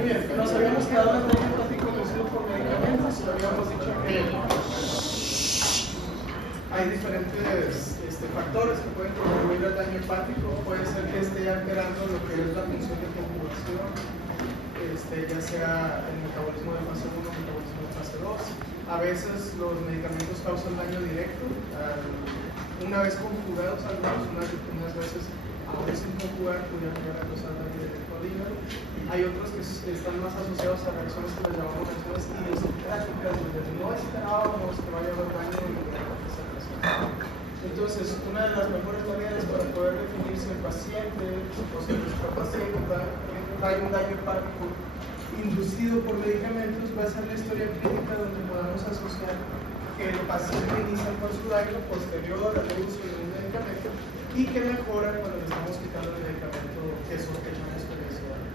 Muy bien, nos habíamos quedado en el daño hepático inducido por medicamentos. Habíamos dicho que hay diferentes factores que pueden contribuir al daño hepático. Puede ser que esté alterando lo que es la función de conjugación, ya sea el metabolismo de fase 1 o metabolismo de fase 2. A veces los medicamentos causan daño directo, una vez conjugados unas veces aún sin conjugar pudieran llegar a causar daño directo al hígado. Hay otros que están más asociados a reacciones que les llamamos reacciones idiosincráticas, donde no esperábamos que vaya a haber daño y esa reacción. Entonces, una de las mejores maneras para poder definir si el paciente o si nuestro paciente trae un daño hepático inducido por medicamentos va a ser la historia clínica, donde podamos asociar que el paciente inicia con su daño posterior al uso de un medicamento y que mejora cuando le estamos quitando el medicamento que sospechamos que le hizo daño.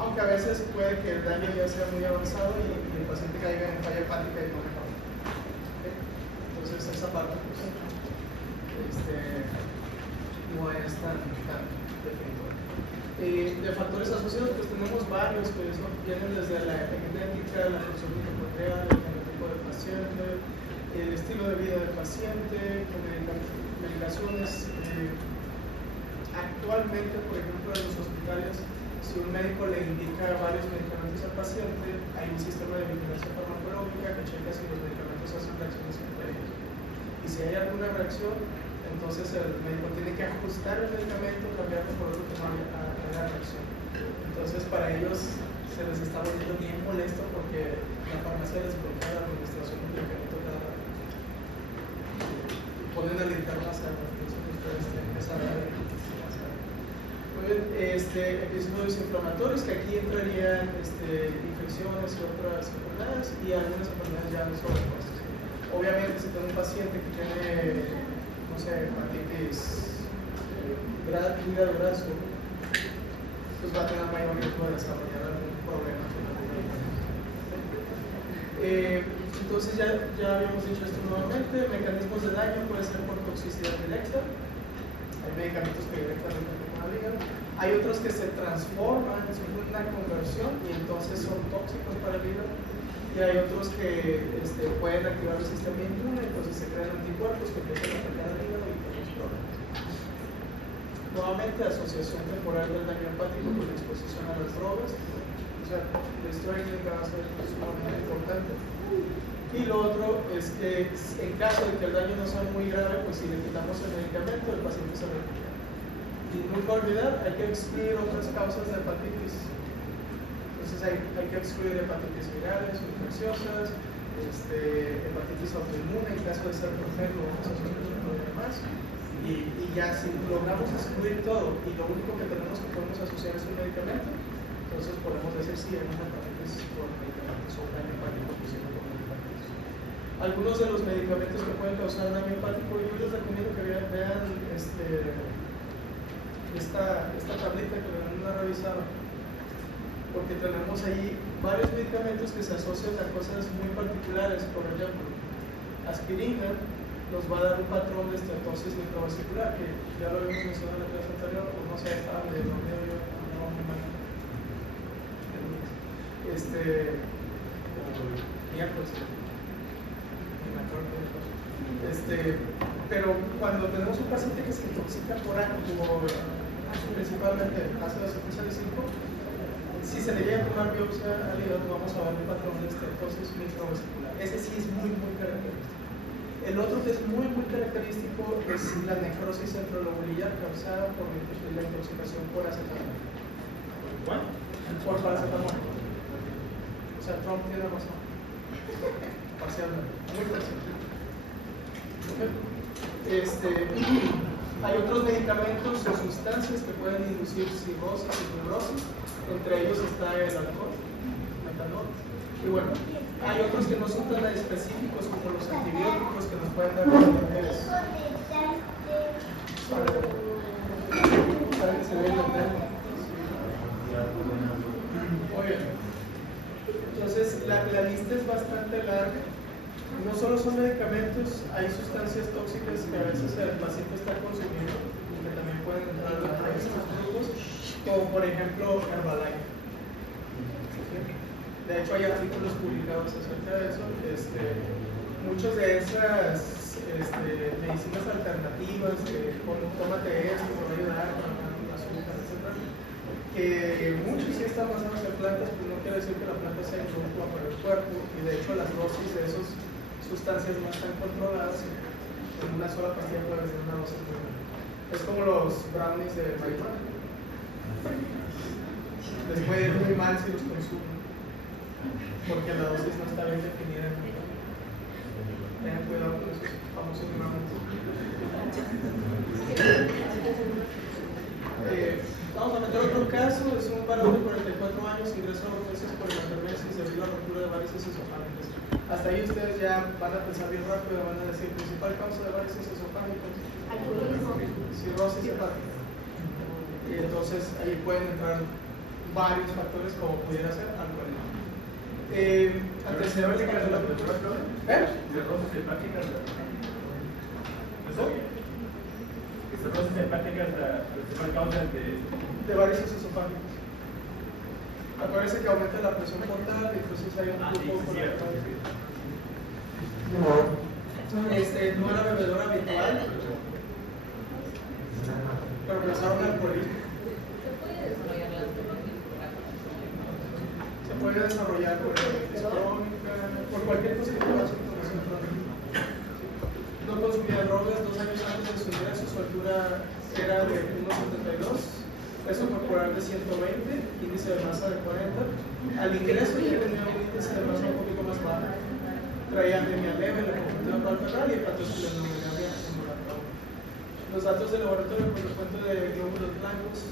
Aunque a veces puede que el daño ya sea muy avanzado y el paciente caiga en falla hepática y no mejora. ¿Okay? Entonces, esa parte pues, no es tan definitoria. De factores asociados, pues tenemos varios que vienen desde la genética, la función mitocondrial, el fenotipo del paciente, el estilo de vida del paciente, medicaciones. Actualmente, por ejemplo, en los hospitales, si un médico le indica varios medicamentos al paciente, hay un sistema de vigilancia farmacológica que checa si los medicamentos hacen reacciones entre ellos. Y si hay alguna reacción, entonces el médico tiene que ajustar el medicamento, cambiarlo por otro que no haga reacción. Entonces para ellos se les está volviendo bien molesto porque la farmacia les bloquea la administración del medicamento cada rato. Ponen a limitar más algo, entonces ustedes tienen que saber. Episodios inflamatorios, que aquí entrarían infecciones y otras enfermedades, y algunas enfermedades ya sobrepuestas. Obviamente, si tengo un paciente que tiene, no sé, hepatitis hígado graso, pues va a tener mayor riesgo de desarrollar algún problema. Entonces ya habíamos dicho esto nuevamente. Mecanismos de daño puede ser por toxicidad directa. Hay medicamentos que directamente afectan al hígado. Hay otros que se transforman, sufren una conversión y entonces son tóxicos para el hígado. Y hay otros que pueden activar el sistema inmune, entonces se crean anticuerpos que empiezan a atacar al hígado y otros problemas. Nuevamente, asociación temporal del daño hepático con la exposición a las drogas. O sea, la historia clínica va a ser sumamente importante. Y lo otro es que en caso de que el daño no sea muy grave, pues si le quitamos el medicamento, el paciente se recupera. Y nunca olvidar, hay que excluir otras causas de hepatitis. Entonces hay que excluir hepatitis virales o infecciosas, hepatitis autoinmune, en caso de ser enfermo, vamos a sospechar todo lo demás. Y ya si logramos excluir todo y lo único que podemos asociar es un medicamento, entonces podemos decir sí, hay una hepatitis por medicamentos o un daño hepático posible por medicamentos. Algunos de los medicamentos que pueden causar daño hepático, yo les recomiendo que vean esta tablita, que le dan una revisada, porque tenemos ahí varios medicamentos que se asocian a cosas muy particulares. Por ejemplo, aspirina nos va a dar un patrón de estenosis microvascular, que ya lo habíamos mencionado en la clase anterior, o no sé, estaba medio yo, no muy mal. Miércoles. Pero cuando tenemos un paciente que se intoxica por principalmente ácido salicílico, si se le llega a tomar biopsia al hígado, vamos a ver un patrón de estenosis microvascular. Ese sí es muy, muy característico. El otro que es muy, muy característico es la necrosis centrolobulillar causada por la intoxicación por acetamol. ¿Cuál? Por paracetamol. O sea, Trump tiene razón. Parcialmente. Muy parcialmente. Hay otros medicamentos o sustancias que pueden inducir cirrosis y fibrosis. Entre ellos está el alcohol, metanol. Y bueno, hay otros que no son tan específicos como los antibióticos, que nos pueden dar diferentes. Para que se vea el tema. Muy bien. Entonces, la lista es bastante larga. No solo son medicamentos, hay sustancias tóxicas que a veces el paciente está consumiendo, que también pueden entrar dentro de estos grupos, como por ejemplo Herbalife. De hecho, hay artículos publicados acerca de eso. Muchas de esas medicinas alternativas, tómate esto, te va a ayudar con la azúcar, etc. Que muchos sí están basados en plantas, pero no quiere decir que la planta sea inocua para el cuerpo. Y de hecho, las dosis de esas sustancias no están controladas. En una sola pastilla puede ser una dosis muy grande. Es como los brownies de marihuana. Les puede ir muy mal si los consumen, porque la dosis no está bien definida. Tengan cuidado con esos famosos brownies. Vamos a meter otro caso. Es un varón de 44 años, ingresó a urgencias por hematemesis debido a la rotura de varices esofágicas. Hasta ahí ustedes ya van a pensar bien rápido, van a decir, principal causa de varices esofágicas, cirrosis hepática. Y entonces ahí pueden entrar varios factores como pudiera ser alcoholismo. Antecedentes de la cultura. Cirrosis hepática. Cirrosis hepática es la principal causa de varices esofágicas. Acuérdense que aumenta la presión portal, entonces hay un grupo por la no era bebedor habitual, pero empezaron alcoholismo. Se puede desarrollar por diabetes crónica, por cualquier cosa que pueda ser inflamación crónica. No consumía drogas 2 años antes de su ingreso, su altura era de 1,72, peso corporal de 120, índice de masa de 40. Al ingreso ya tenía un índice de masa un poquito más bajo. Traía anemia leve, la computadora palpebral y hepatosplenomegalia ambulatoria. Los datos del laboratorio por el cuento de glóbulos blancos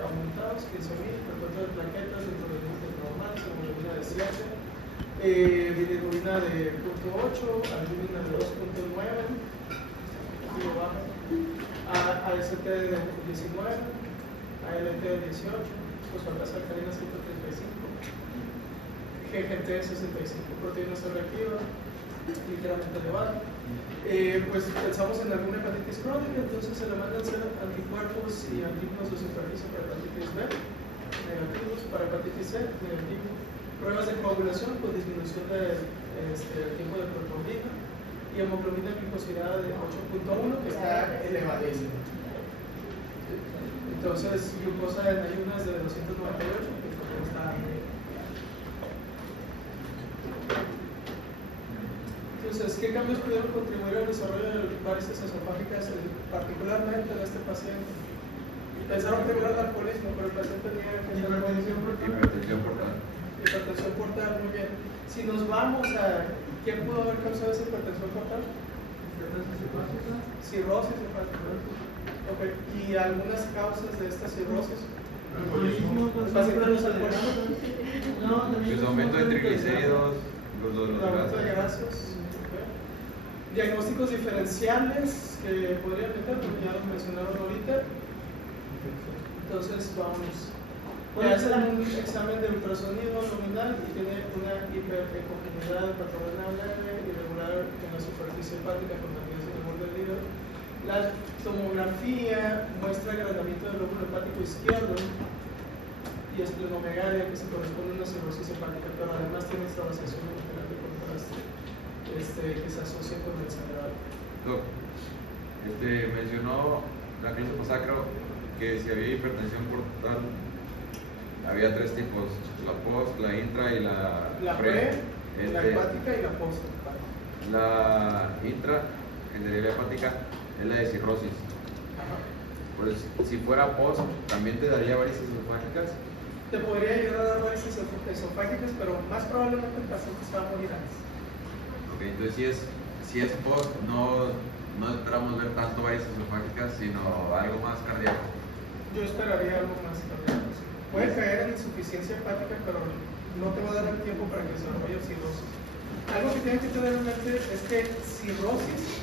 aumentados, 15.000, por cuento de plaquetas dentro del límite normal, hemoglobina de 7, bilirrubina de 0.8, albúmina de 2.9, AST de 19, ALT de 18, fosfatas alcalinas 135, GGT 65, proteína C reactiva, ligeramente elevada. Pues pensamos en alguna hepatitis crónica, entonces se le mandan ser anticuerpos y antígenos de superficie para hepatitis B, negativos, para hepatitis C, negativo. Pruebas de coagulación con disminución del tiempo de proteína y hemoglobina glicosilada de 8.1 que está elevadísima. Entonces, glucosa en ayunas de 298, que está. Entonces, ¿qué cambios pudieron contribuir al desarrollo de varices esofágicas, particularmente en este paciente? Pensaron primero en el alcoholismo, pero el paciente tenía hipertensión portal, muy bien. Si nos vamos a ¿qué pudo haber causado esa hipertensión portal? Cirrosis hepática. Okay. ¿Y algunas causas de esta cirrosis? ¿El paciente no se acuerda? Pues aumento de triglicéridos, aumento de grasas. Diagnósticos diferenciales que podrían meter, porque ya los mencionaron ahorita. Entonces vamos. Le hacen un examen de ultrasonido abdominal y tiene una hiperecogenidad patronal leve irregular en la superficie hepática con matriz en el borde del hígado. La tomografía muestra agrandamiento del lóbulo hepático izquierdo y esplenomegalia que se corresponde a una cirrosis hepática, pero además tiene extravasación lateral de contraste que se asocia con el sangrado. Doc, mencionó la clase pasada, creo, que si había hipertensión portal, había 3 tipos: la post, la intra y la pre, la hepática y la post. La intra, en deriva hepática, es la de cirrosis. Pues, si fuera post, ¿también te daría varices esofágicas? Te podría llegar a dar varices esofágicas, pero más probablemente el paciente se va a morir antes. Ok, entonces si es post, no esperamos ver tanto varices esofágicas, sino algo más cardíaco. Yo esperaría algo más cardíaco. Sí. Puede caer en insuficiencia hepática, pero no te va a dar el tiempo para que se desarrolle cirrosis. Algo que tienen que tener en mente es que cirrosis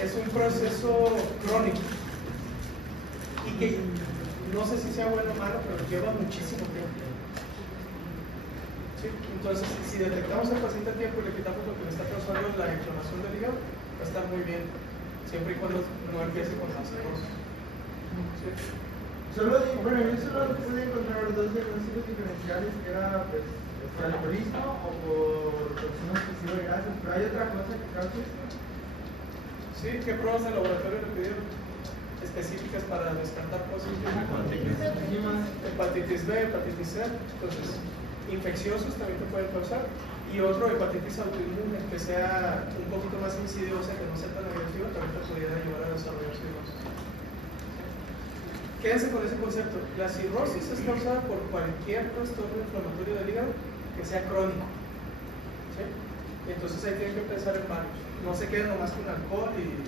es un proceso crónico y que no sé si sea bueno o malo, pero lleva muchísimo tiempo. ¿Sí? Entonces, si detectamos al paciente a tiempo y le quitamos lo que le está causando la inflamación del hígado, va a estar muy bien, siempre y cuando no empiece con la cirrosis. ¿Sí? Bueno, yo solo pude encontrar 2 pronósticos diferenciales que era pues, por alcoholismo o por consumo excesivo de grasas, pero hay otra cosa que causa esto. ¿Sí? ¿Qué pruebas de laboratorio le pidieron? Específicas para descartar cosas. Hepatitis B, hepatitis C. Entonces, infecciosos también te pueden causar. Y otro, hepatitis autoinmune, que sea un poquito más insidiosa, que no sea tan agresiva, también te pudiera llevar a desarrollar cirrosis. Quédense con ese concepto. La cirrosis es causada por cualquier trastorno inflamatorio del hígado que sea crónico. ¿Sí? Entonces ahí tienen que pensar en varios. No se queden nomás con alcohol, y,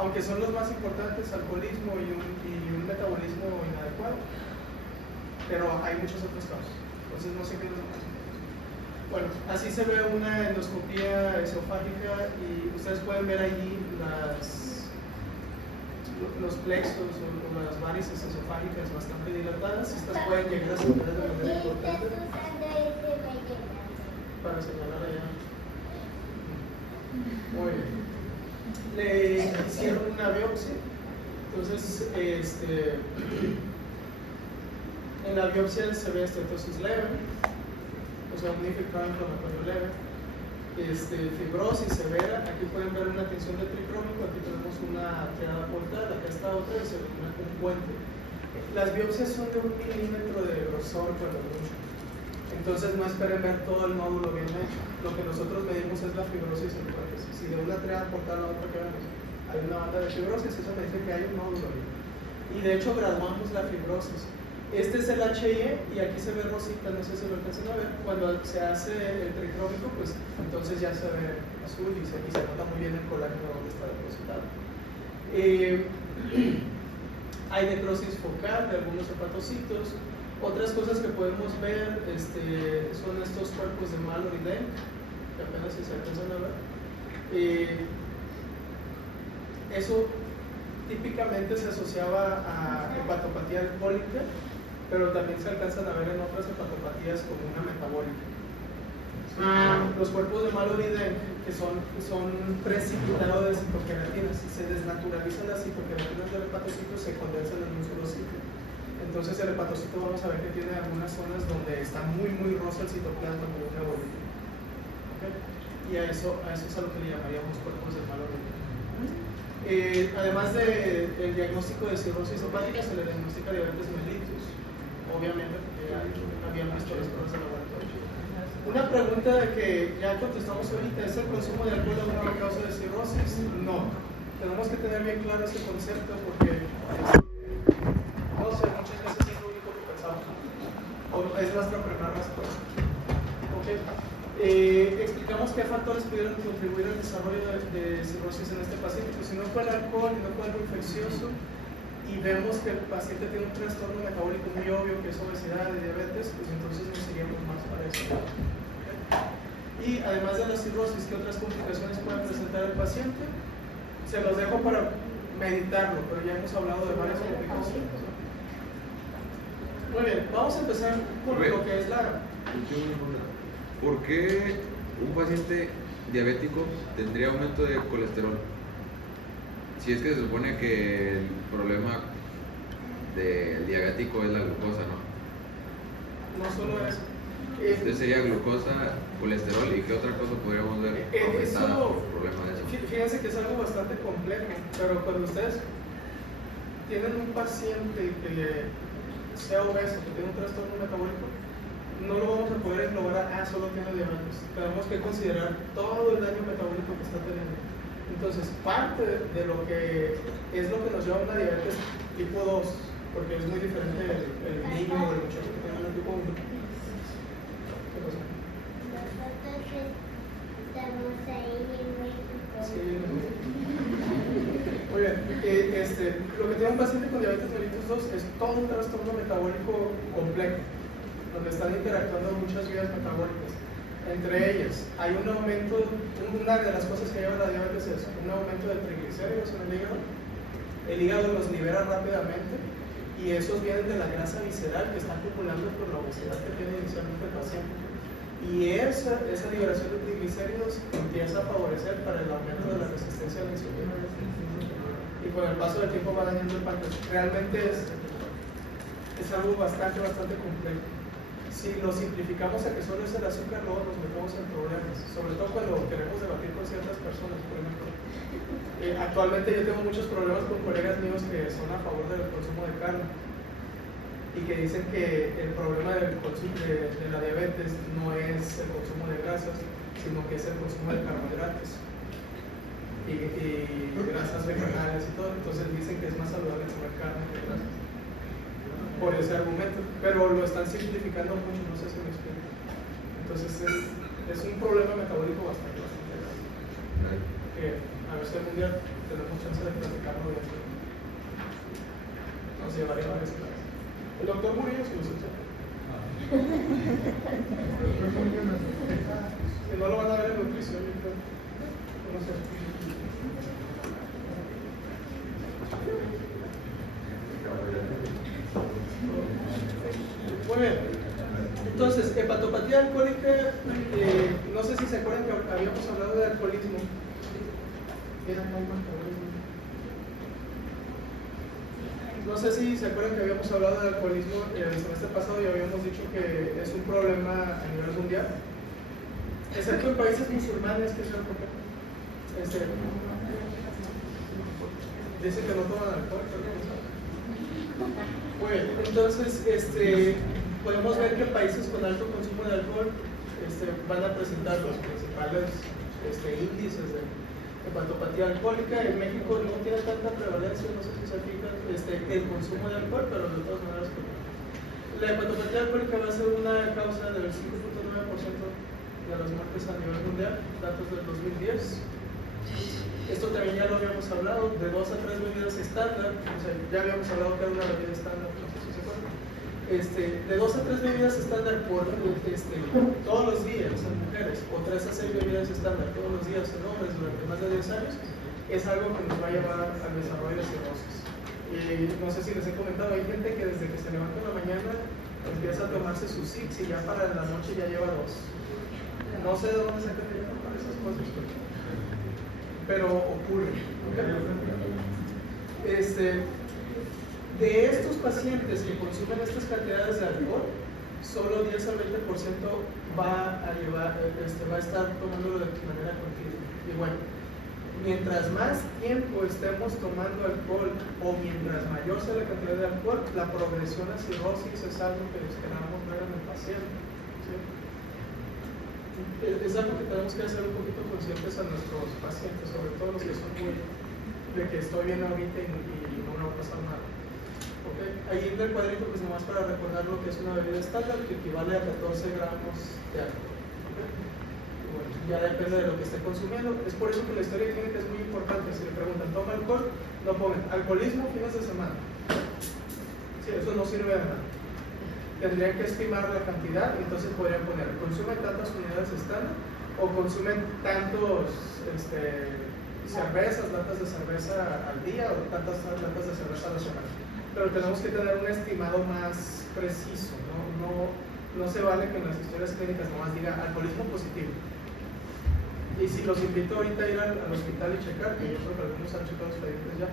aunque son los más importantes, alcoholismo y un metabolismo inadecuado, pero hay muchos otros casos. Entonces no se queden nomás. Bueno, así se ve una endoscopía esofágica y ustedes pueden ver allí los plexos o las varices esofágicas bastante dilatadas. Estas pueden llegar a señalar de manera importante para señalar allá. Muy bien. Le hicieron una biopsia. Entonces, en la biopsia se ve estetosis leve, o sea, un infiltrado inflamatorio leve, fibrosis severa. Aquí pueden ver una tensión de tricrómico. Aquí tenemos una triada portal, acá está otra y se ve un puente. Las biopsias son de 1 milímetro de grosor cuando mucho. Entonces no esperen ver todo el nódulo bien hecho. Lo que nosotros medimos es la fibrosis en puentes. Si de una triada portal a otra que vemos hay una banda de fibrosis, eso me dice que hay un nódulo ahí. Y de hecho graduamos la fibrosis. Este es el HIE y aquí se ve rosita, no sé si lo alcanzan a ver. Cuando se hace el tricrómico, pues entonces ya se ve azul y se nota muy bien el colágeno donde está depositado. Hay necrosis focal de algunos hepatocitos. Otras cosas que podemos ver son estos cuerpos de Mallory-Denk, que apenas si se alcanzan a ver. Eso típicamente se asociaba a hepatopatía alcohólica, pero también se alcanzan a ver en otras hepatopatías como una metabólica. Los cuerpos de Mallory-Denk, que son precipitados de citoqueratina, si se desnaturalizan las citoqueratinas del hepatocito, se condensan en un solo sitio. Entonces el hepatocito vamos a ver que tiene algunas zonas donde está muy rosa el citoplasma como una bolita. ¿Okay? Y a eso es a lo que le llamaríamos cuerpos de Mallory-Denk. Además del diagnóstico de cirrosis hepática, se le diagnostica diabetes mellitus, obviamente porque ya habían visto las pruebas de laboratorio. Una pregunta de que ya contestamos ahorita: ¿es el consumo de alcohol una causa de cirrosis? No. Tenemos que tener bien claro ese concepto porque no sé, muchas veces es lo único que pensamos o es nuestra primera respuesta. Okay. Explicamos qué factores pudieron contribuir al desarrollo de cirrosis en este paciente. Pues si no fue el alcohol y no fue algo infeccioso, y vemos que el paciente tiene un trastorno metabólico muy obvio, que es obesidad y diabetes, pues entonces nos iríamos más para eso. ¿Okay? Y además de la cirrosis, ¿qué otras complicaciones pueden presentar el paciente? Se los dejo para meditarlo, pero ya hemos hablado de varias complicaciones, ¿no? Muy bien, vamos a empezar con lo que es la... ¿Por qué un paciente diabético tendría aumento de colesterol? Si es que se supone que el problema del diabético es la glucosa, ¿no? No solo eso. Entonces sería glucosa, colesterol, ¿y qué otra cosa podríamos ver aumentada por problemas de eso? Fíjense que es algo bastante complejo, pero cuando ustedes tienen un paciente que sea obeso, que tiene un trastorno metabólico, no lo vamos a poder englobar a solo tiene diabetes. Tenemos que considerar todo el daño metabólico que está teniendo. Entonces, parte de lo que es lo que nos lleva a una diabetes tipo 2, porque es muy diferente el niño o el muchacho que tiene una tipo 1. ¿Qué pasa? Nosotros estamos ahí en México. Sí. Muy bien. Lo que tiene un paciente con diabetes mellitus 2 es todo un trastorno metabólico complejo, donde están interactuando muchas vías metabólicas. Entre ellas, hay un aumento, una de las cosas que lleva la diabetes es un aumento de triglicéridos en el hígado. El hígado los libera rápidamente y esos vienen de la grasa visceral que está acumulando por la obesidad que tiene inicialmente el paciente. Y esa liberación de triglicéridos empieza a favorecer para el aumento de la resistencia a la insulina. Y con el paso del tiempo va dañando el páncreas. Realmente es algo bastante complejo. Si lo simplificamos a que solo es el azúcar, luego nos metemos en problemas, sobre todo cuando queremos debatir con ciertas personas, por ejemplo. Actualmente yo tengo muchos problemas con colegas míos que son a favor del consumo de carne y que dicen que el problema del consumo de la diabetes no es el consumo de grasas, sino que es el consumo de carbohidratos y grasas vegetales y todo. Entonces dicen que es más saludable comer carne que grasas por ese argumento, pero lo están simplificando mucho, no sé si me explico. Entonces es un problema metabólico bastante grave, que a ver si algún día tenemos chance de platicarlo de esto. Nos llevaría varias clases. El doctor Murillo se lo escucha. Si no lo van a ver en nutrición, yo creo. No sé. Muy bien. Entonces, hepatopatía alcohólica, no sé si se acuerdan que habíamos hablado de alcoholismo. No sé si se acuerdan que habíamos hablado de alcoholismo el semestre pasado y habíamos dicho que es un problema a nivel mundial, excepto en países musulmanes, que es el problema. Dice que no toman alcohol, pero no saben. Bueno, entonces podemos ver que países con alto consumo de alcohol van a presentar los principales índices de hepatopatía alcohólica. En México no tiene tanta prevalencia, no sé si se fijan, el consumo de alcohol, pero de todas maneras la hepatopatía alcohólica va a ser una causa del 5.9% de las muertes a nivel mundial, datos del 2010. Esto también ya lo habíamos hablado, de 2 a 3 bebidas estándar, o sea, ya habíamos hablado que era una bebida estándar, no sé si se acuerdan. De 2 a 3 bebidas estándar por todos los días en mujeres, o 3 a 6 bebidas estándar todos los días en hombres durante más de 10 años, es algo que nos va a llevar al desarrollo de cirrosis. Y no sé si les he comentado, hay gente que desde que se levanta en la mañana empieza a tomarse sus Six y ya para la noche ya lleva 2. No sé de dónde sacan dinero para esas cosas, pero ocurre. De estos pacientes que consumen estas cantidades de alcohol, solo 10 al 20% va a estar tomándolo de manera continua. Y bueno, mientras más tiempo estemos tomando alcohol o mientras mayor sea la cantidad de alcohol, la progresión a cirrosis es algo que esperamos ver en el paciente. ¿Sí? Es algo que tenemos que hacer un poquito conscientes a nuestros pacientes, sobre todo los que son muy de que estoy bien ahorita y no me va a pasar nada. ¿Okay? Ahí en el cuadrito, pues nomás para recordar lo que es una bebida estándar, que equivale a 14 gramos de alcohol. ¿Okay? Bueno, ya depende de lo que esté consumiendo. Es por eso que la historia clínica es muy importante. Si le preguntan, ¿toma alcohol? No pongan alcoholismo fines de semana. Sí, eso no sirve de nada. Tendrían que estimar la cantidad, entonces podrían poner, ¿consumen tantas unidades estándar? ¿O consumen tantos cervezas, latas de cerveza al día o tantas latas de cerveza a la semana? Pero tenemos que tener un estimado más preciso, no se vale que en las historias clínicas nomás diga alcoholismo positivo. Y si los invito ahorita a ir al hospital y checar, que yo creo que algunos han checado expedientes ya,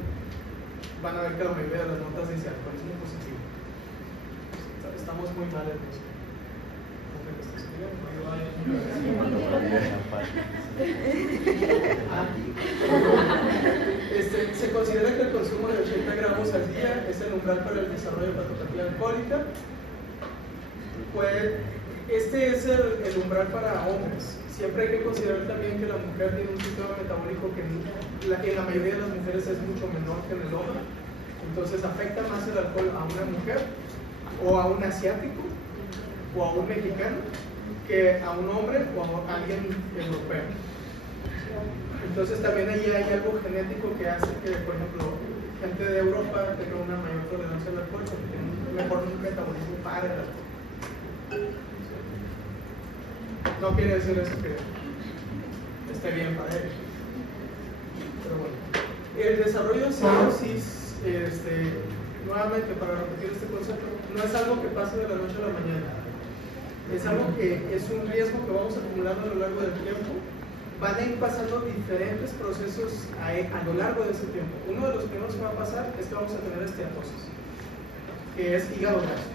van a ver que la mayoría de las notas dice alcoholismo positivo. Estamos muy mal en eso. Se considera que el consumo de 80 gramos al día es el umbral para el desarrollo de hepatopatía alcohólica. Pues, este es el umbral para hombres. Siempre hay que considerar también que la mujer tiene un sistema metabólico que en la mayoría de las mujeres es mucho menor que en el hombre. Entonces afecta más el alcohol a una mujer o a un asiático o a un mexicano que a un hombre o a alguien europeo. Entonces también ahí hay algo genético que hace que, por ejemplo, gente de Europa tenga una mayor tolerancia al alcohol porque tiene un mejor metabolismo para el alcohol. No quiere decir eso que esté bien para ellos. Pero bueno, el desarrollo de cirrosis, nuevamente para repetir este concepto, no es algo que pase de la noche a la mañana. Es algo que es un riesgo que vamos acumulando a lo largo del tiempo. Van a ir pasando diferentes procesos a lo largo de ese tiempo. Uno de los primeros que va a pasar es que vamos a tener esteatosis, que es hígado graso.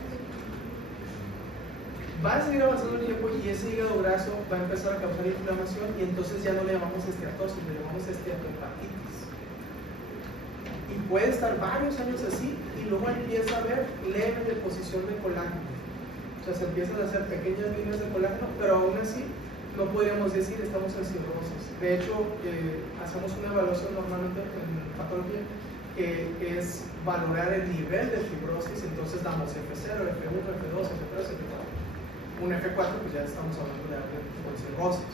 Va a seguir avanzando el tiempo y ese hígado graso va a empezar a causar inflamación y entonces ya no le llamamos esteatosis, le llamamos esteatohepatitis. Y puede estar varios años así y luego empieza a haber leve deposición de colágeno. O sea, se empiezan a hacer pequeñas líneas de colágeno, pero aún así no podríamos decir estamos en cirrosis. De hecho, hacemos una evaluación normalmente en patología que es valorar el nivel de fibrosis, entonces damos F0, F1, F2, F3, F4. Un F4 pues ya estamos hablando de alguien con cirrosis.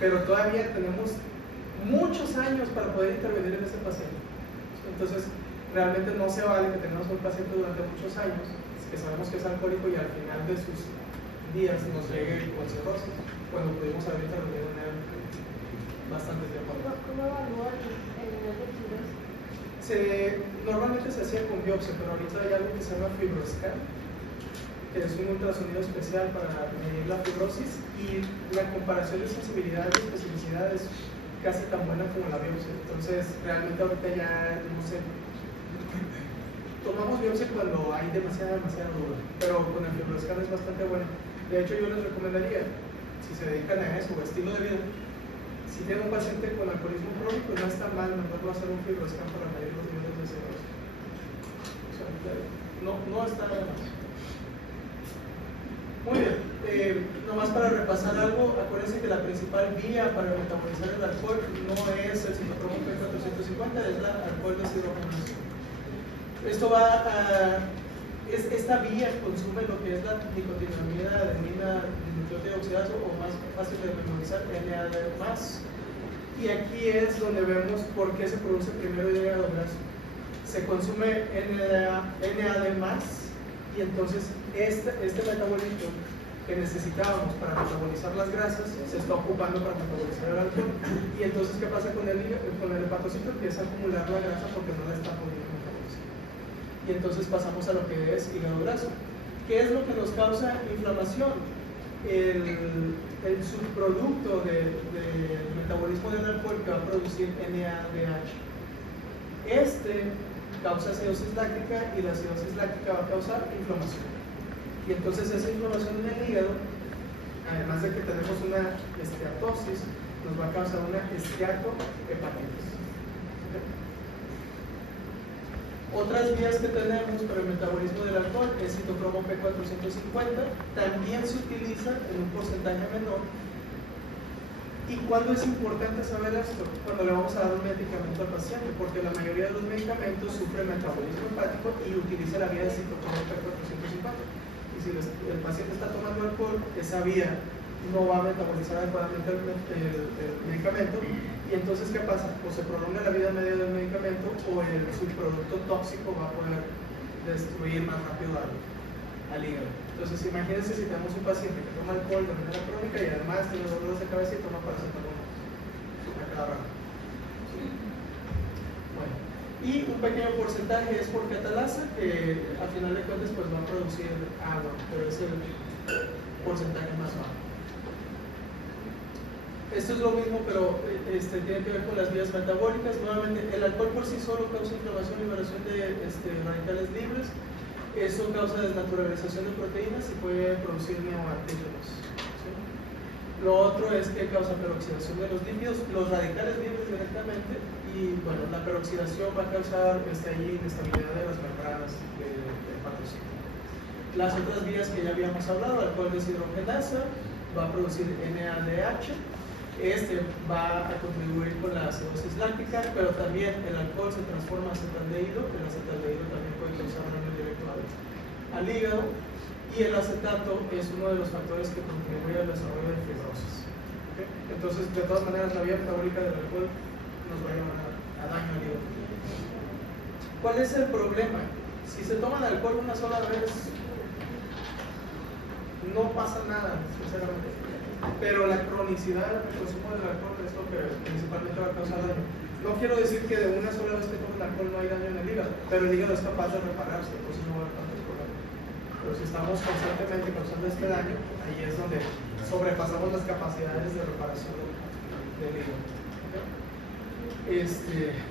Pero todavía tenemos muchos años para poder intervenir en ese paciente. Entonces, realmente no se vale que tengamos un paciente durante muchos años, que sabemos que es alcohólico y al final de sus días nos llegue con cirrosis, cuando pudimos haber intervenido en él bastante tiempo. ¿Cómo evalúa el nivel de fibrosis? Normalmente se hacía con biopsia, pero ahorita hay algo que se llama fibroscan, que es un ultrasonido especial para medir la fibrosis y la comparación de sensibilidad y especificidad es casi tan buena como la biopsia. Entonces, realmente ahorita ya, no sé, tomamos biopsia cuando hay demasiada duda, pero con el fibroscan es bastante bueno. De hecho, yo les recomendaría, si se dedican a eso o estilo de vida, si tienen un paciente con alcoholismo crónico, no está mal, mejor no hacer un fibroscan para medir los niveles de cirrosis. O sea, no está mal. Muy bien, nomás para repasar algo, acuérdense que la principal vía para metabolizar el alcohol no es el citocromo P450, es la alcohol deshidrogenasa. Esto va a... esta vía consume lo que es la nicotinamida, adenina, dinucleótido oxidasa o más fácil de memorizar, NAD+. Y aquí es donde vemos por qué se produce primero el hígado graso. Se consume NAD+, y entonces este metabolito que necesitábamos para metabolizar las grasas se está ocupando para metabolizar el alcohol. Y entonces, ¿qué pasa con el hepatocito? Empieza a acumular la grasa porque no la está pudiendo metabolizar. Y entonces pasamos a lo que es hígado graso. ¿Qué es lo que nos causa inflamación? El subproducto del metabolismo del alcohol que va a producir NADH. Causa acidosis láctica y la acidosis láctica va a causar inflamación. Y entonces esa inflamación en el hígado, además de que tenemos una esteatosis, nos va a causar una esteatohepatitis. Otras vías que tenemos para el metabolismo del alcohol es citocromo P450, también se utiliza en un porcentaje menor. ¿Y cuándo es importante saber esto? Cuando le vamos a dar un medicamento al paciente, porque la mayoría de los medicamentos sufren metabolismo hepático y utiliza la vía de citocromo P450. Y si el paciente está tomando alcohol, esa vía no va a metabolizar adecuadamente el medicamento. Y entonces, ¿qué pasa? O se prolonga la vida media del medicamento o el subproducto tóxico va a poder destruir más rápido al hígado. Entonces, imagínense si tenemos un paciente que toma alcohol de manera crónica y además tiene dolores de cabeza y toma paracetamol a cada rato. Bueno, y un pequeño porcentaje es por catalasa, que a final de cuentas pues va a producir agua, pero es el porcentaje más bajo. Esto es lo mismo, pero tiene que ver con las vías metabólicas. Nuevamente, el alcohol por sí solo causa inflamación y liberación de radicales libres. Eso causa desnaturalización de proteínas y puede producir neoantígenos. ¿Sí? Lo otro es que causa peroxidación de los lípidos, los radicales libres directamente, y bueno, la peroxidación va a causar inestabilidad de las membranas del hepatocito. Las otras vías que ya habíamos hablado, alcohol deshidrogenasa, va a producir NADH. Va a contribuir con la acidosis láctica, pero también el alcohol se transforma en acetaldehído. El acetaldehído también puede causar daño directo al hígado, y el acetato es uno de los factores que contribuye al desarrollo de fibrosis. ¿Okay? Entonces, de todas maneras, la vía metabólica del alcohol nos va a llevar a daño al hígado. ¿Cuál es el problema? Si se toma el alcohol una sola vez, no pasa nada, sinceramente. Pero la cronicidad del consumo del alcohol es lo que principalmente va a causar daño. No quiero decir que de una sola vez que tomes alcohol no hay daño en el hígado, pero el hígado es capaz de repararse, entonces no va a haber tantos problemas. Pero si estamos constantemente causando este daño, ahí es donde sobrepasamos las capacidades de reparación del hígado. ¿Okay?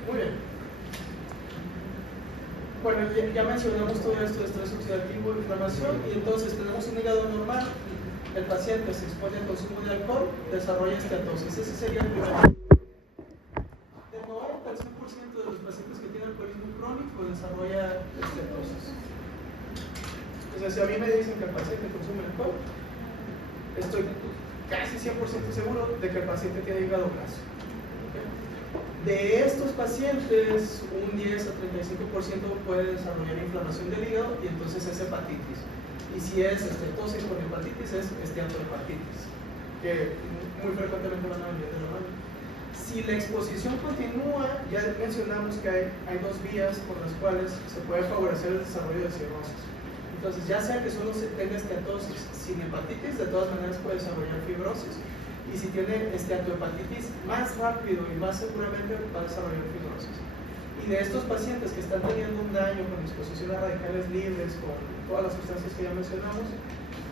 Muy bien. Bueno, ya mencionamos todo esto de estrés oxidativo, inflamación, y entonces tenemos un hígado normal, el paciente se expone al consumo de alcohol, desarrolla esteatosis. Ese sería el primer. Del 90 al 100% de los pacientes que tienen alcoholismo crónico desarrolla esteatosis. O sea, si a mí me dicen que el paciente consume alcohol, estoy casi 100% seguro de que el paciente tiene hígado graso. De estos pacientes, un 10 a 35% puede desarrollar inflamación del hígado y entonces es hepatitis. Y si es esteatosis con hepatitis, es esteatohepatitis, que muy frecuentemente van a venir de la mano. Si la exposición continúa, ya mencionamos que hay dos vías por las cuales se puede favorecer el desarrollo de cirrosis. Entonces, ya sea que solo se tenga esteatosis sin hepatitis, de todas maneras puede desarrollar fibrosis. Y si tiene esteatohepatitis, más rápido y más seguramente va a desarrollar fibrosis. Y de estos pacientes que están teniendo un daño con exposición a radicales libres, con todas las sustancias que ya mencionamos,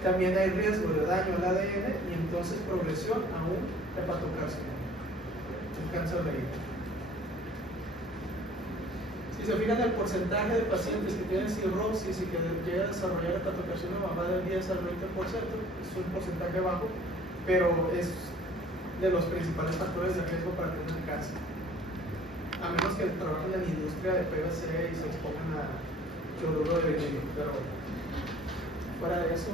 también hay riesgo de daño al ADN y entonces progresión a un hepatocarcinoma, un cáncer de hígado. Si se fijan, el porcentaje de pacientes que tienen cirrosis y que llegan a desarrollar hepatocarcinoma va del 10 al 20%, es un porcentaje bajo, pero es de los principales factores de riesgo para tener cáncer. A menos que trabajen en la industria de PVC y se expongan a cloruro de vinilo, pero fuera de eso,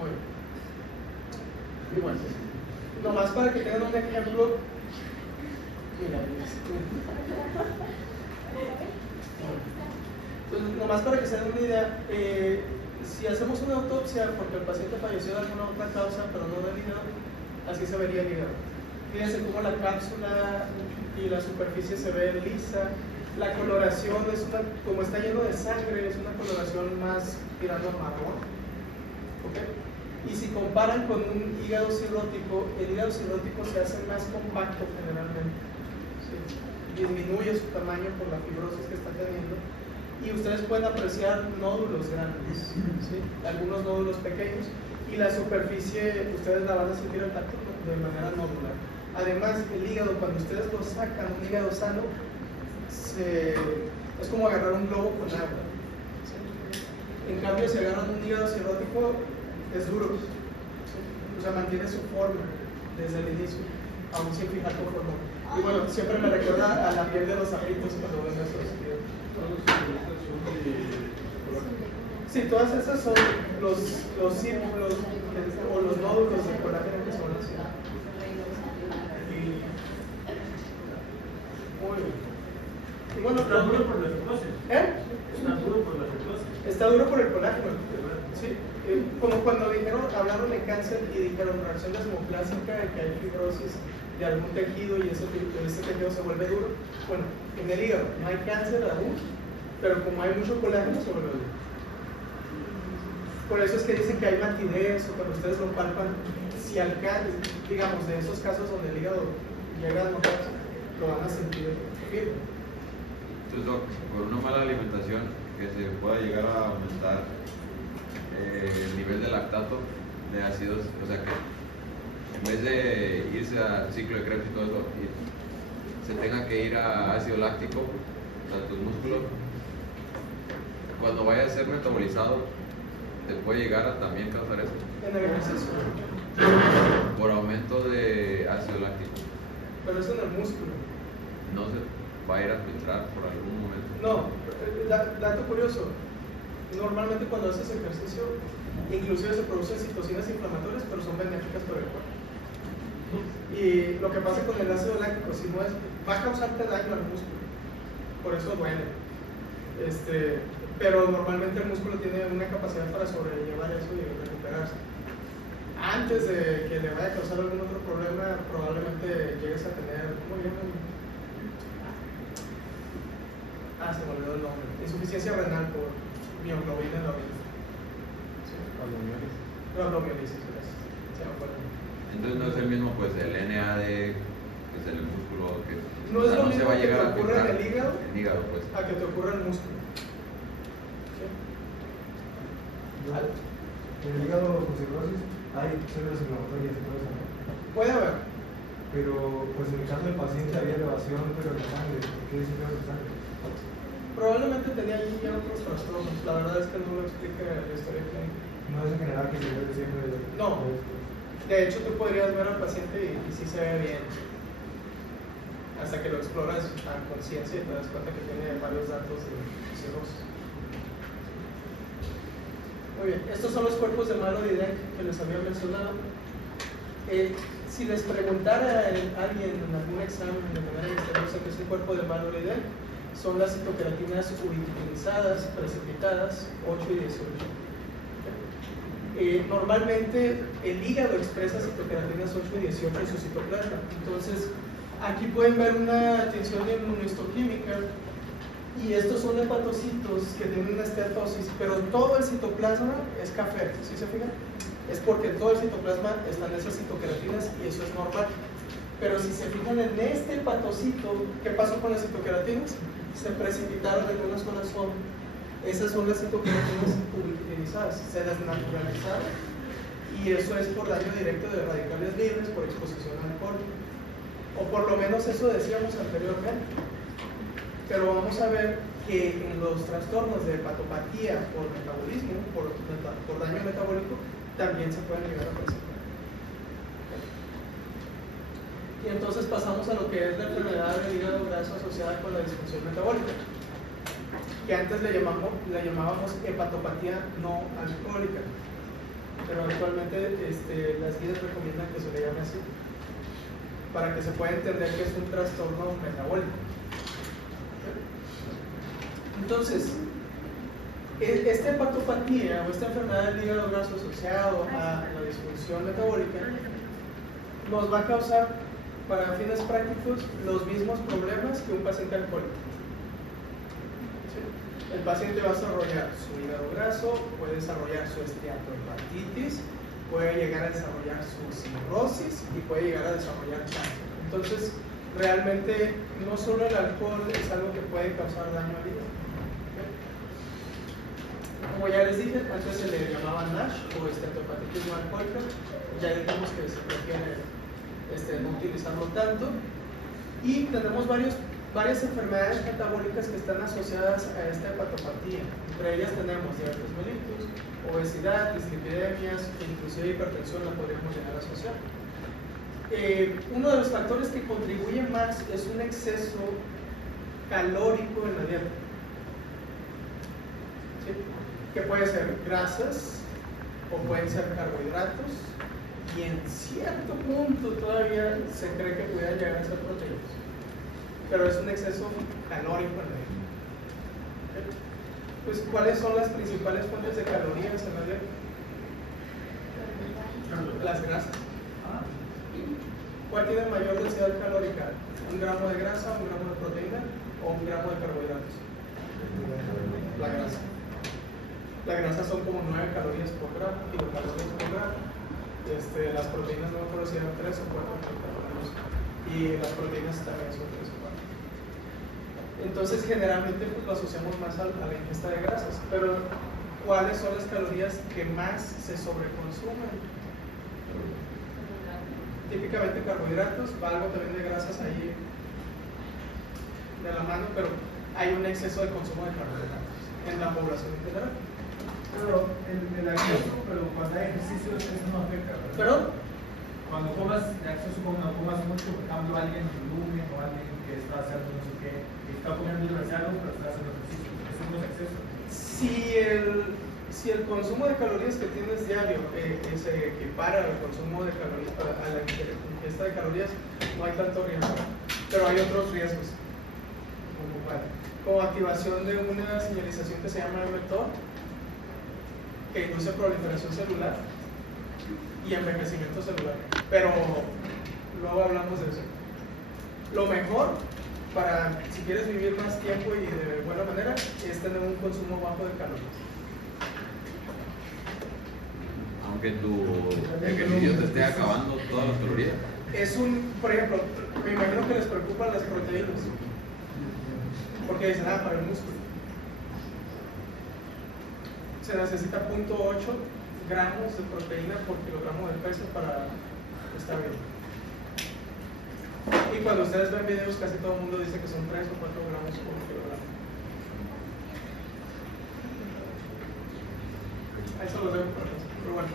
muy bien. Y bueno, nomás para que tengan un ejemplo, mira, entonces, nomás para que se den una idea, si hacemos una autopsia porque el paciente falleció de alguna otra causa, pero no del hígado, así se vería el hígado. Fíjense cómo la cápsula y la superficie se ve lisa. La coloración es como está lleno de sangre, es una coloración más tirando a marrón. ¿Okay? Y si comparan con un hígado cirrótico, el hígado cirrótico se hace más compacto generalmente. ¿Sí? Disminuye su tamaño por la fibrosis que está teniendo. Y ustedes pueden apreciar nódulos grandes, ¿sí? Algunos nódulos pequeños. Y la superficie, ustedes la van a sentir al tacto de manera nodular. Además, el hígado, cuando ustedes lo sacan, un hígado sano, es como agarrar un globo con agua. ¿Sí? En cambio, si agarran un hígado cirrótico, es duro. ¿Sí? O sea, mantiene su forma desde el inicio, aún sin fijar con forma. Y bueno, siempre me recuerda a la piel de los sabritos cuando ven esos videos. Sí, todas esas son los círculos o los nódulos de colágeno que son así. Muy bien. Y bueno, está duro por la fibrosis. Está duro por la fibrosis. Está duro por el colágeno. Sí. Como cuando hablaron de cáncer y dijeron reacción desmoplástica, de que hay fibrosis de algún tejido y ese tejido se vuelve duro. Bueno, en el hígado no hay cáncer aún, pero como hay mucho colágeno se vuelve duro. Por eso es que dicen que hay matidez, o cuando ustedes lo palpan, si alcanza, digamos, de esos casos donde el hígado llega a notarse, lo van a sentir firme. Entonces, Doc, por una mala alimentación que se pueda llegar a aumentar el nivel de lactato, de ácidos, o sea que en vez de irse al ciclo de Krebs y todo eso, se tenga que ir a ácido láctico, o sea, tus músculos, cuando vaya a ser metabolizado, te puede llegar a también causar eso. En el ejercicio. Por aumento de ácido láctico. Pero es en el músculo. No se va a ir a filtrar por algún momento. No, dato curioso. Normalmente cuando haces ejercicio, inclusive se producen citocinas inflamatorias, pero son benéficas para el cuerpo. Y lo que pasa con el ácido láctico, si no es, va a causarte daño al músculo. Por eso duele. Pero normalmente el músculo tiene una capacidad para sobrellevar eso y recuperarse. Antes de que le vaya a causar algún otro problema, probablemente llegues a tener, ¿cómo le llaman? Se me olvidó el nombre. Insuficiencia renal por mioglobina en la orina. ¿Sí? La globiolisis, gracias. Se me fue el nombre. Entonces no es el mismo pues el NAD, que es el músculo que No es lo se mismo va a que llegar te a ocurre en filtrar. el hígado El hígado, pues. a que te ocurra en el músculo. ¿Sí? En el hígado con cirrosis hay células inflamatorias y todo eso, ¿no? Puede haber. pero pues en el caso del paciente había elevación pero en la sangre. ¿Por qué dice que en la sangre? Probablemente tenía allí ya otros trastornos. La verdad es que no lo explica la historia clínica. No es en general que se ve siempre. No. De hecho, tú podrías ver al paciente y sí se ve bien. Hasta que lo exploras a conciencia y te das cuenta que tiene varios datos de cirrosis. Muy bien, estos son los cuerpos de Mallory-Denk que les había mencionado. Si les preguntara a alguien en algún examen de manera misteriosa qué es un cuerpo de Mallory-Denk, son las citoqueratinas ubiquitinizadas, precipitadas, 8 y 18. Normalmente el hígado expresa citoqueratinas 8 y 18 en su citoplasma. Entonces, aquí pueden ver una tensión inmunohistoquímica y estos son hepatocitos que tienen una esteatosis, pero todo el citoplasma es café, ¿sí se fijan? Es porque todo el citoplasma están esas citoqueratinas y eso es normal. Pero si se fijan en este hepatocito, ¿qué pasó con las citoqueratinas? Se precipitaron en una sola zona. Esas son las citoqueratinas ubiquitinizadas, se desnaturalizaron y eso es por daño directo de radicales libres por exposición al alcohol. O por lo menos eso decíamos anteriormente. Pero vamos a ver que en los trastornos de hepatopatía por metabolismo, por daño metabólico, también se pueden llegar a presentar. Y entonces pasamos a lo que es la enfermedad del hígado graso asociada con la disfunción metabólica, que antes le llamábamos hepatopatía no alcohólica, pero actualmente las guías recomiendan que se le llame así, para que se pueda entender que es un trastorno metabólico. Entonces, esta hepatopatía o esta enfermedad del hígado graso asociado a la disfunción metabólica nos va a causar, para fines prácticos, los mismos problemas que un paciente alcohólico. ¿Sí? El paciente va a desarrollar su hígado graso, puede desarrollar su esteatohepatitis, puede llegar a desarrollar su cirrosis y puede llegar a desarrollar cáncer. Entonces, realmente no solo el alcohol es algo que puede causar daño al hígado. Como ya les dije, antes se le llamaba NASH o esteatohepatitis no alcohólica, ya dijimos que se prefiere no utilizarlo tanto. Y tenemos varias enfermedades metabólicas que están asociadas a esta hepatopatía. Entre ellas tenemos diabetes mellitus, obesidad, dislipidemias, inclusive hipertensión la podríamos llegar a asociar. Uno de los factores que contribuyen más es un exceso calórico en la dieta. ¿Sí? Que puede ser grasas o pueden ser carbohidratos y en cierto punto todavía se cree que pudieran llegar a ser proteínas, pero es un exceso calórico en la dieta. Pues, ¿cuáles son las principales fuentes de calorías en la dieta? Las grasas. ¿Cuál tiene mayor densidad calórica? ¿Un gramo de grasa, un gramo de proteína o un gramo de carbohidratos? La grasa. La grasa son como 9 calorías por gramo, kilocalorías por gramo. Las proteínas no me acuerdo si eran 3 o 4 kilocalorías. Y las proteínas también son 3 o 4. Entonces, generalmente pues, lo asociamos más a la ingesta de grasas. Pero, ¿cuáles son las calorías que más se sobreconsumen? Típicamente carbohidratos, va algo también de grasas ahí de la mano, pero hay un exceso de consumo de carbohidratos en la población en general. Pero el acceso, pero cuando hay ejercicios, eso no afecta, ¿verdad? ¿Perdón? Cuando comas de acceso, cuando comas mucho, por ejemplo, alguien en volumen o alguien que está haciendo no sé qué, que está comiendo demasiado, pero está haciendo ejercicio, eso no es exceso. Si el consumo de calorías que tienes diario se equipara al consumo de calorías, a la ingesta de calorías, no hay tanto riesgo. Pero hay otros riesgos. ¿Como cuál? Como activación de una señalización que se llama mTOR, que induce proliferación celular y envejecimiento celular. Pero luego hablamos de eso. Lo mejor para, si quieres vivir más tiempo y de buena manera, es tener un consumo bajo de calorías. Aunque tu ejercicio te esté acabando todas las calorías. Por ejemplo, me imagino que les preocupan las proteínas. Porque dicen, para el músculo. Se necesita 0.8 gramos de proteína por kilogramo de peso para estar bien. Y cuando ustedes ven videos, casi todo el mundo dice que son 3 o 4 gramos por kilogramo. Ahí se los dejo para atrás, pero bueno.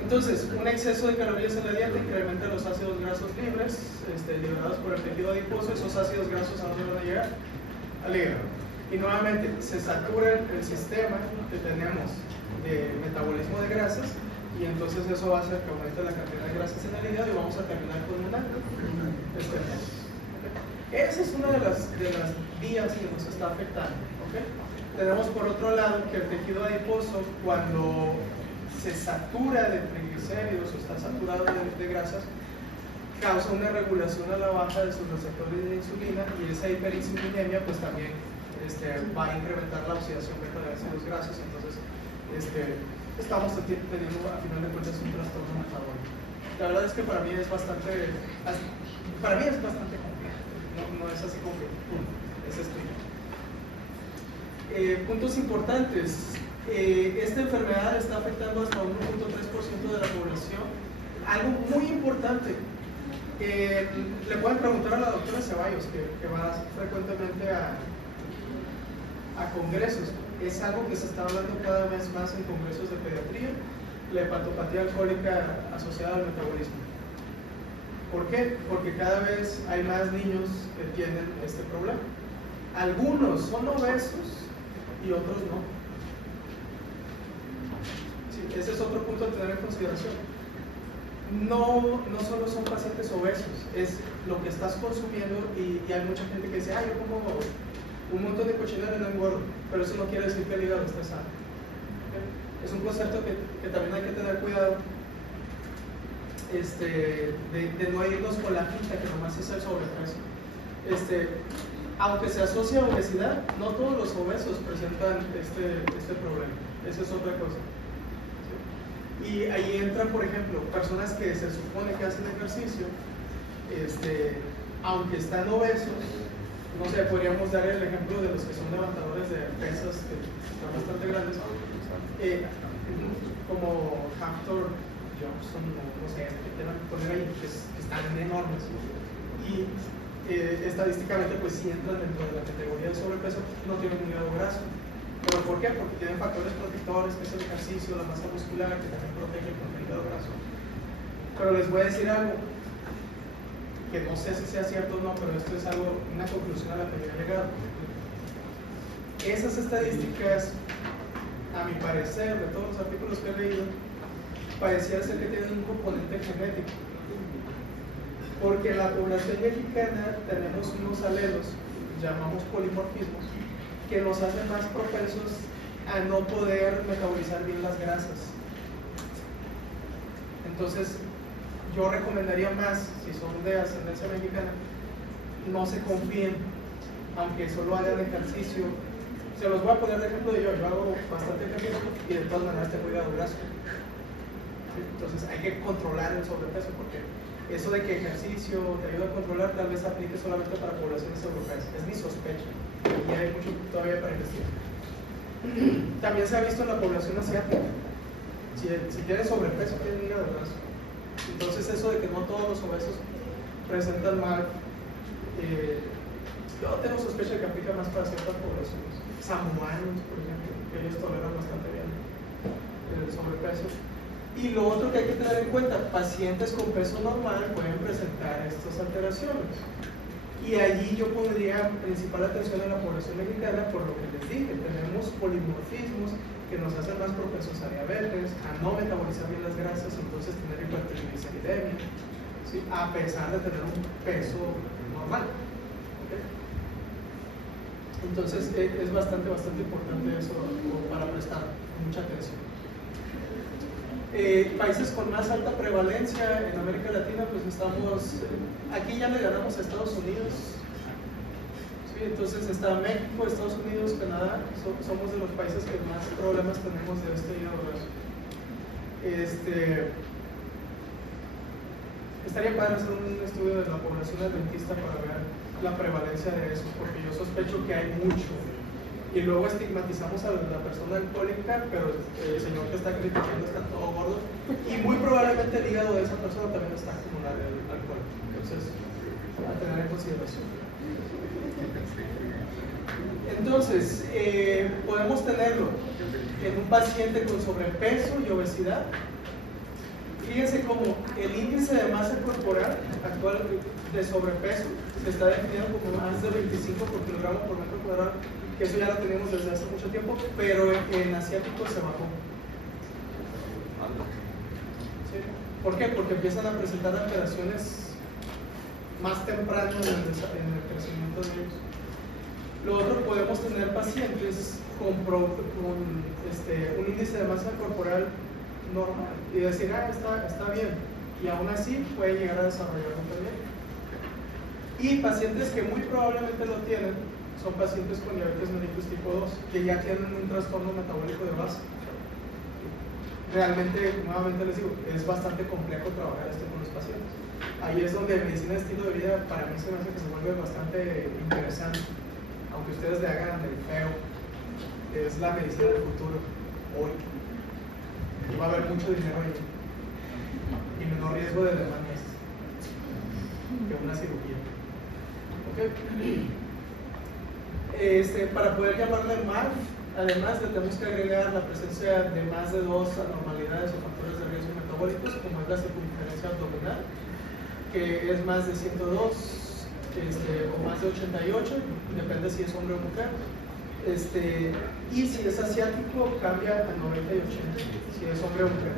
Entonces, un exceso de calorías en la dieta incrementa los ácidos grasos libres liberados por el tejido adiposo. Esos ácidos grasos ¿a dónde van a llegar? Al hígado. Y nuevamente, se satura el sistema que tenemos de metabolismo de grasas, y entonces eso va a hacer que aumente la cantidad de grasas en el hígado y vamos a terminar con una estenosis. Esa es una de las vías que nos está afectando. ¿Okay? Tenemos por otro lado que el tejido adiposo, cuando se satura de triglicéridos o está saturado de grasas, causa una regulación a la baja de sus receptores de insulina, y esa hiperinsulinemia pues también va a incrementar la oxidación beta de ácidos grasos. Entonces estamos teniendo a final de cuentas un trastorno metabólico. La verdad es que para mí es bastante complejo, no es así como que es estricto. Puntos importantes. Esta enfermedad está afectando hasta 1.3% de la población. Algo muy importante, le pueden preguntar a la doctora Ceballos, que va frecuentemente a congresos. Es algo que se está hablando cada vez más en congresos de pediatría, la hepatopatía alcohólica asociada al metabolismo. ¿Por qué? Porque cada vez hay más niños que tienen este problema. Algunos son obesos y otros no. Sí, ese es otro punto a tener en consideración. No solo son pacientes obesos, es lo que estás consumiendo, y hay mucha gente que dice, yo como un montón de cochinero y no engordo, pero eso no quiere decir que el hígado esté sano. ¿Okay? Es un concepto que también hay que tener cuidado, de no irnos con la finta que nomás es el sobrepeso. Aunque se asocia a obesidad, no todos los obesos presentan este problema. Esa es otra cosa. ¿Sí? Y ahí entran, por ejemplo, personas que se supone que hacen ejercicio, aunque están obesos. No sé, podríamos dar el ejemplo de los que son levantadores de pesas que están bastante grandes, como Hafthor Johnson, no sé, que quieran poner ahí, que están enormes. Y estadísticamente, pues sí entran dentro de la categoría de sobrepeso, no tienen un hígado graso. ¿Pero por qué? Porque tienen factores protectores, que es el ejercicio, la masa muscular, que también protege contra el hígado graso. Pero les voy a decir algo, que no sé si sea cierto o no, pero esto es una conclusión a la que yo he llegado. Esas estadísticas, a mi parecer, de todos los artículos que he leído, pareciera ser que tienen un componente genético. Porque en la población mexicana tenemos unos alelos, llamamos polimorfismos, que nos hacen más propensos a no poder metabolizar bien las grasas. Entonces, yo recomendaría más, si son de ascendencia mexicana, no se confíen, aunque solo hagan ejercicio. Se los voy a poner de ejemplo de yo hago bastante ejercicio y de todas maneras tengo hígado graso. Entonces hay que controlar el sobrepeso, porque eso de que ejercicio te ayuda a controlar tal vez aplique solamente para poblaciones europeas. Es mi sospecha y hay mucho todavía para investigar. También se ha visto en la población asiática. Si tienes sobrepeso, tienes hígado graso. Entonces eso de que no todos los obesos presentan mal, yo tengo sospecha de que aplica más para ciertas poblaciones. Samoanos, por ejemplo, que ellos toleran bastante bien el sobrepeso. Y lo otro que hay que tener en cuenta, pacientes con peso normal pueden presentar estas alteraciones. Y allí yo pondría principal atención en la población mexicana por lo que les dije. Tenemos polimorfismos que nos hacen más propensos a diabetes, a no metabolizar bien las grasas, entonces tener hipertrigliceridemia, ¿sí? A pesar de tener un peso normal. ¿Okay? Entonces es bastante importante eso para prestar mucha atención. Países con más alta prevalencia en América Latina, pues estamos, aquí ya le ganamos a Estados Unidos. Entonces está México, Estados Unidos, Canadá, somos de los países que más problemas tenemos de este hígado graso. Estaría padre hacer un estudio de la población adventista para ver la prevalencia de eso, porque yo sospecho que hay mucho. Y luego estigmatizamos a la persona alcohólica, pero el señor que está criticando está todo gordo. Y muy probablemente el hígado de esa persona también está acumulando el alcohol. Entonces, a tener en consideración. Entonces, podemos tenerlo en un paciente con sobrepeso y obesidad. Fíjense cómo el índice de masa corporal actual de sobrepeso se está definiendo como más de 25 por kilogramo por metro cuadrado, que eso ya lo tenemos desde hace mucho tiempo, pero en asiáticos se bajó. ¿Sí? ¿Por qué? Porque empiezan a presentar alteraciones más temprano en el crecimiento de ellos. Lo otro, podemos tener pacientes con un índice de masa corporal normal y decir, está bien, y aún así puede llegar a desarrollarlo también. Y pacientes que muy probablemente lo tienen son pacientes con diabetes mellitus tipo 2, que ya tienen un trastorno metabólico de base. Realmente, nuevamente les digo, es bastante complejo trabajar con los pacientes. Ahí es donde medicina de estilo de vida para mí se me hace que se vuelve bastante interesante, aunque ustedes le hagan el feo. Es la medicina del futuro, hoy. Va a haber mucho dinero ahí y menor riesgo de demandas que una cirugía. ¿Okay? Para poder llamarle mal, además le tenemos que agregar la presencia de más de 2 anormalidades o factores de riesgo metabólicos, como es la circunferencia abdominal, que es más de 102 o más de 88, depende si es hombre o mujer. Y si es asiático, cambia a 90 y 80, si es hombre o mujer.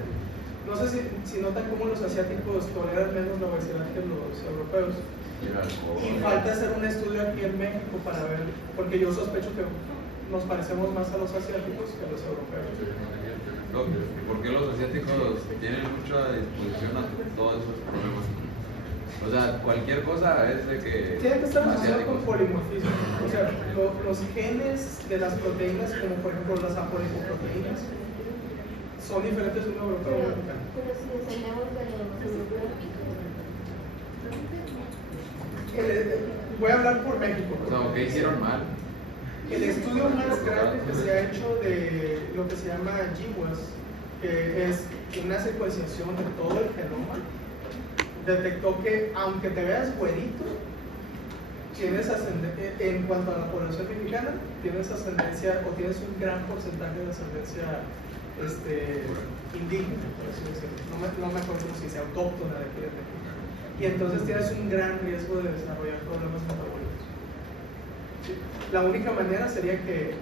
No sé si notan cómo los asiáticos toleran menos la obesidad que los europeos. Y falta hacer un estudio aquí en México para ver, porque yo sospecho que nos parecemos más a los asiáticos que a los europeos. ¿Por qué los asiáticos tienen mucha disposición a todos esos problemas? O sea, cualquier cosa es de que... Tiene que estar asociado con polimorfismo. O sea, los genes de las proteínas, como por ejemplo las apolipoproteínas, son diferentes de un europeo y un mexicano. Pero si enseñamos de los europeos. Voy a hablar por México. O sea, ¿qué hicieron mal? El estudio más grande que se ha hecho de lo que se llama GWAS, que es una secuenciación de todo el genoma, detectó que aunque te veas güerito, tienes en cuanto a la población mexicana, tienes ascendencia o tienes un gran porcentaje de ascendencia indígena, por así decirlo. No me acuerdo si es autóctona de aquí de México. Y entonces tienes un gran riesgo de desarrollar problemas metabólicos. ¿Sí? La única manera sería que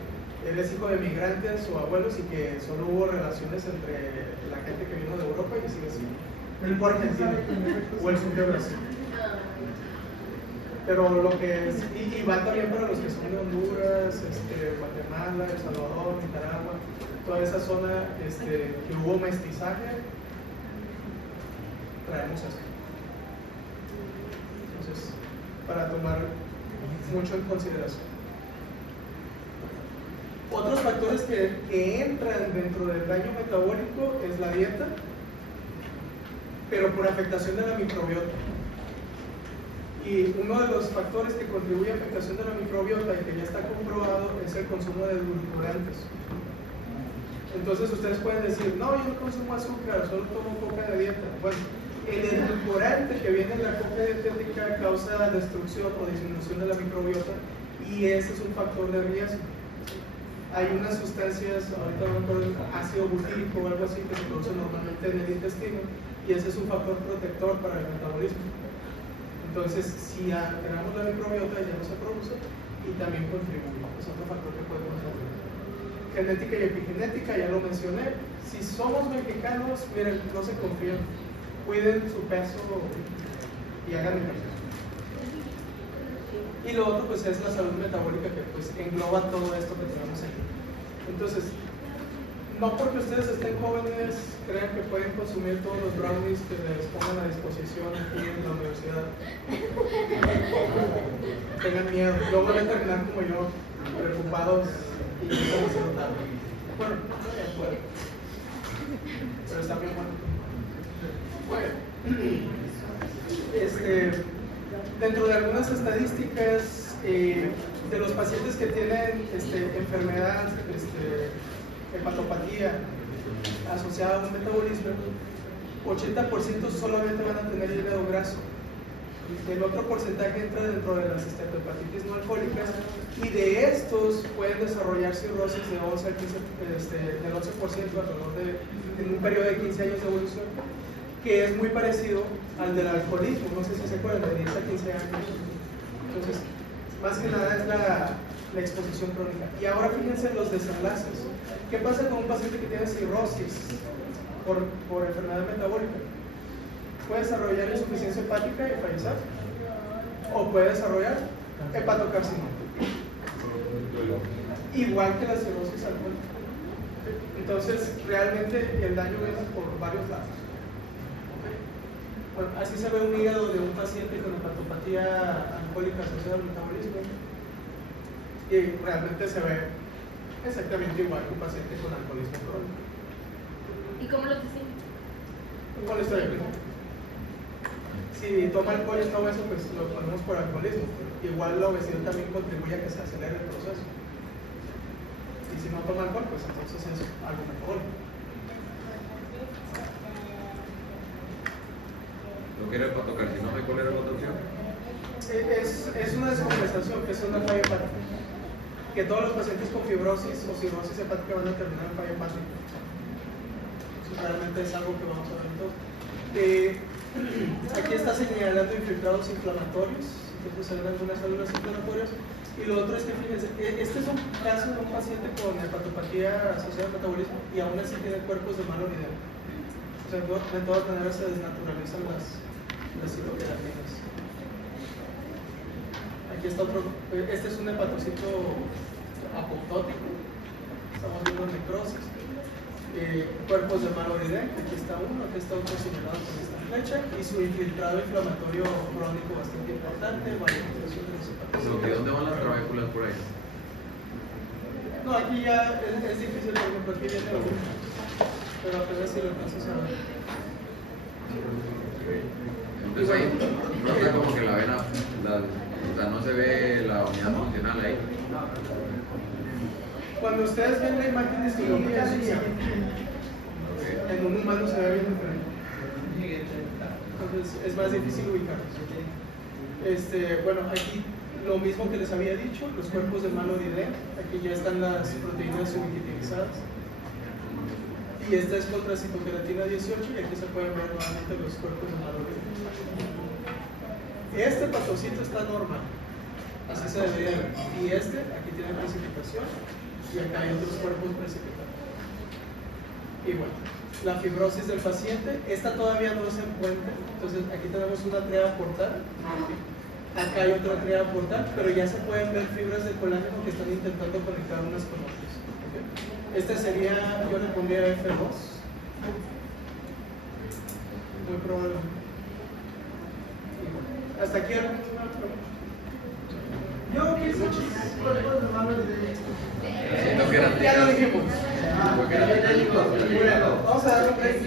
eres hijo de migrantes o abuelos y que solo hubo relaciones entre la gente que vino de Europa y sigue así. O Argentina o el sur de Brasil. Pero lo que es, y va también para los que son de Honduras, Guatemala, El Salvador, Nicaragua, toda esa zona que hubo mestizaje, traemos esto. Entonces, para tomar mucho en consideración. Otros factores que entran dentro del daño metabólico es la dieta, pero por afectación de la microbiota. Y uno de los factores que contribuye a afectación de la microbiota y que ya está comprobado es el consumo de edulcorantes. Entonces ustedes pueden decir, no, yo no consumo azúcar, solo tomo coca de dieta. Bueno, el edulcorante que viene en la coca dietética causa destrucción o disminución de la microbiota y ese es un factor de riesgo. Hay unas sustancias, ahorita no me acuerdo, ácido butírico o algo así que se produce normalmente en el intestino y ese es un factor protector para el metabolismo. Entonces, si alteramos la microbiota ya no se produce y también contribuye, es otro factor que puede contribuir. Genética y epigenética, ya lo mencioné. Si somos mexicanos, miren, no se confíen, cuiden su peso y hagan ejercicio. Y lo otro pues es la salud metabólica que pues engloba todo esto que tenemos aquí. Entonces, no porque ustedes estén jóvenes crean que pueden consumir todos los brownies que les pongan a disposición aquí en la universidad. Tengan miedo, luego van a terminar como yo, preocupados y no se tarde. Bueno, ya puede. Pero está bien bueno. Dentro de algunas estadísticas de los pacientes que tienen enfermedad, hepatopatía asociada a un metabolismo, 80% solamente van a tener hígado graso. El otro porcentaje entra dentro de las esteatohepatitis no alcohólicas y de estos pueden desarrollar cirrosis de 11 a 15, del 11% alrededor en un periodo de 15 años de evolución, que es muy parecido al del alcoholismo, no sé si se acuerdan, de 10 a 15 años. Entonces, más que nada es la exposición crónica. Y ahora fíjense en los desenlaces. ¿Qué pasa con un paciente que tiene cirrosis por enfermedad metabólica? Puede desarrollar insuficiencia hepática y fallecer, o puede desarrollar hepatocarcinoma, igual que la cirrosis alcohólica. Entonces, realmente el daño viene por varios lados. Bueno, así se ve un hígado de un paciente con hepatopatía alcohólica asociada al metabolismo, y realmente se ve exactamente igual que un paciente con alcoholismo crónico. ¿Y cómo lo distingue? ¿Cuál es la diferencia? Si toma alcohol y está obeso, pues lo ponemos por alcoholismo. Igual la obesidad también contribuye a que se acelere el proceso. Y si no toma alcohol, pues entonces es algo mejor. ¿Lo que era el hepatocarcinoma y cuál era la otra opción? Es una descompensación, que es una falla hepática. Que todos los pacientes con fibrosis o cirrosis hepática van a terminar en falla hepática. Eso realmente es algo que vamos a ver entonces. Aquí está señalando infiltrados inflamatorios, entonces se ven algunas células inflamatorias. Y lo otro es que fíjense, este es un caso de un paciente con hepatopatía asociada al metabolismo y aún así tiene cuerpos de mal oridema. O sea, de todas maneras se desnaturalizan las citoqueratinas. Aquí está otro, este es un hepatocito apoptótico, estamos viendo necrosis. Cuerpos de mal oridema, aquí está uno, aquí está otro señalado con esta flecha, y su infiltrado inflamatorio crónico bastante importante, variación de los hepatocitos. ¿Dónde van las trabéculas por ahí? No, aquí ya es difícil, por ejemplo, aquí viene uno, pero apenas si lo alcanzas a ver. Entonces ahí no está como que la vena, o sea, no se ve la unidad funcional ahí. Cuando ustedes ven la imagen histológica, en un humano se ve bien diferente. Entonces es más difícil ubicarlos. Bueno, aquí lo mismo que les había dicho, los cuerpos de malodidem, aquí ya están las proteínas ubiquitinizadas. Y esta es contra citoqueratina 18 y aquí se pueden ver nuevamente los cuerpos de malodidem. Este patocito está normal, así se debería ver. Y aquí tiene precipitación. Y acá hay otros cuerpos precipitados. Y bueno, la fibrosis del paciente, esta todavía no se encuentra, entonces aquí tenemos una tríada portal, acá hay otra tríada portal, pero ya se pueden ver fibras de colágeno que están intentando conectar unas con otras. ¿Okay? Este sería, yo le pondría F2, muy probablemente. Y bueno, hasta aquí alguna pregunta. Yo quise cuerpos de malos de Citoqueratina. Ya lo dijimos. Citoqueratina. Vamos a dar un break.